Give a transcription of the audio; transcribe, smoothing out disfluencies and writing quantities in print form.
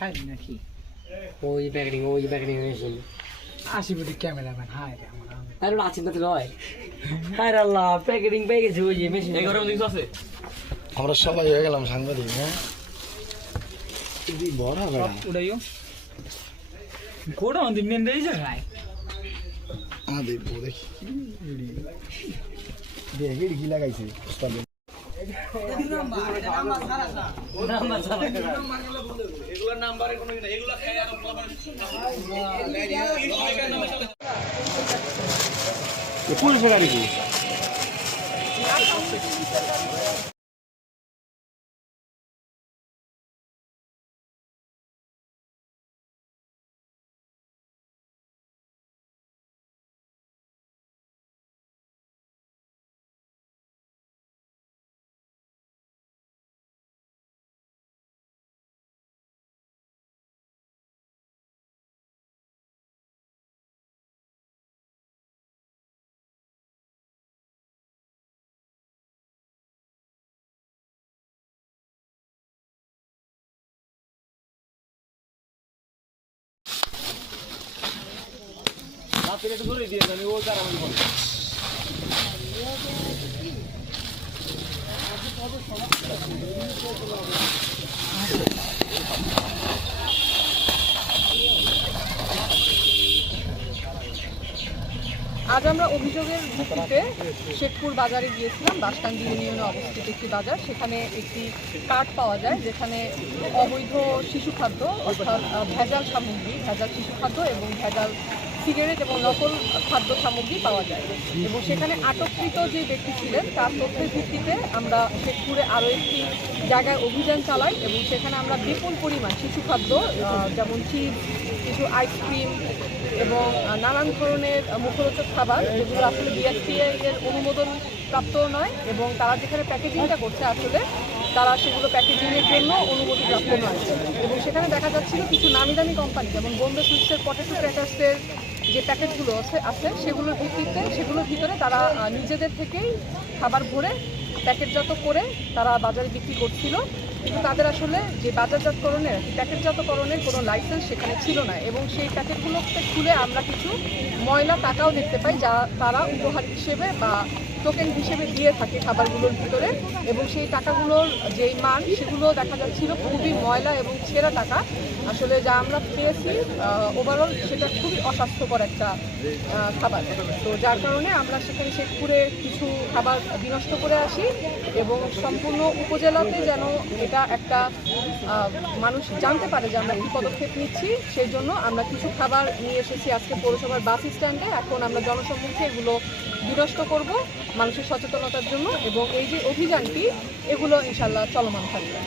খাই নাকি ওই প্যাকেটিং মেশিন 80 কোটি ক্যামেরাম্যান হায় রে আমার আর আছেন না তো লয় হায় আল্লাহ প্যাকেটিং পেয়ে গেছে ওই যে মেশিন এই ঘরের মধ্যে আছে আমরা সবাই হয়ে গেলাম সাংবাদিক হ্যাঁ কি বড় বড় উড়াইও কোড়া অন্দি মেন দেই যায় দেখো দেখি দেখি কি লাগাইছে উস্তাদ পুলিশের গাড়ি কি আজ আমরা অভিযোগের ভিত্তিতে শেখপুর বাজারে গিয়েছিলাম। বাসকান্দি ইউনিয়নে অবস্থিত একটি বাজার, সেখানে একটি কার্ড পাওয়া যায় যেখানে অবৈধ শিশু খাদ্য অর্থাৎ ভেজাল সামগ্রী, ভেজাল শিশু খাদ্য এবং ভেজাল সিগারেট এবং নকল খাদ্য সামগ্রী পাওয়া যায় এবং সেখানে আটককৃত যে ব্যক্তি ছিলেন তার তথ্যের ভিত্তিতে আমরা শেখপুরে আরও একটি জায়গায় অভিযান চালাই এবং সেখানে আমরা বিপুল পরিমাণ শিশু খাদ্য যেমন চিপস, কিছু আইসক্রিম এবং নানান ধরনের মুখরোচক খাবার যেগুলো আসলে বিএসটিআই এর অনুমোদন প্রাপ্ত নয় এবং তারা যেখানে প্যাকেজিংটা করছে আসলে তারা সেগুলো প্যাকেজিংয়ের জন্য অনুমতিপ্রাপ্ত নয় এবং সেখানে দেখা যাচ্ছিল কিছু নামি দামি কোম্পানি যেমন বোম্বে সুইটসের পটেটো ক্র্যাকার্সের যে প্যাকেটগুলো আছে সেগুলোর ভিতরে তারা নিজেদের থেকেই খাবার ভরে প্যাকেটজাত করে তারা বাজারে বিক্রি করছিল, কিন্তু তাদের আসলে যে বাজারজাতকরণের প্যাকেটজাতকরণের কোনো লাইসেন্স সেখানে ছিল না এবং সেই প্যাকেটগুলোকে খুলে আমরা কিছু ময়লা টাকাও দেখতে পাই যা তারা উপহার হিসেবে বা টোকেন হিসেবে দিয়ে থাকে খাবারগুলোর ভিতরে এবং সেই টাকাগুলোর যেই মান সেগুলো দেখা যাচ্ছিল খুবই ময়লা এবং ছেঁড়া টাকা। আসলে যা আমরা খেয়েছি ওভারঅল সেটা খুবই অস্বাস্থ্যকর একটা খাবার, তো যার কারণে আমরা সেখানে শেখপুরে কিছু খাবার বিনষ্ট করে আসি এবং সম্পূর্ণ উপজেলাতে যেন এটা একটা মানুষ জানতে পারে যে আমরা এই পদক্ষেপ নিচ্ছি, সেই জন্য আমরা কিছু খাবার নিয়ে এসেছি আজকে পৌরসভার বাস স্ট্যান্ডে। এখন আমরা জনসম্মুখে এগুলো বিনষ্ট করব মানুষের সচেতনতার জন্য এবং এই যে অভিযানটি এগুলো ইনশাল্লাহ চলমান থাকবে।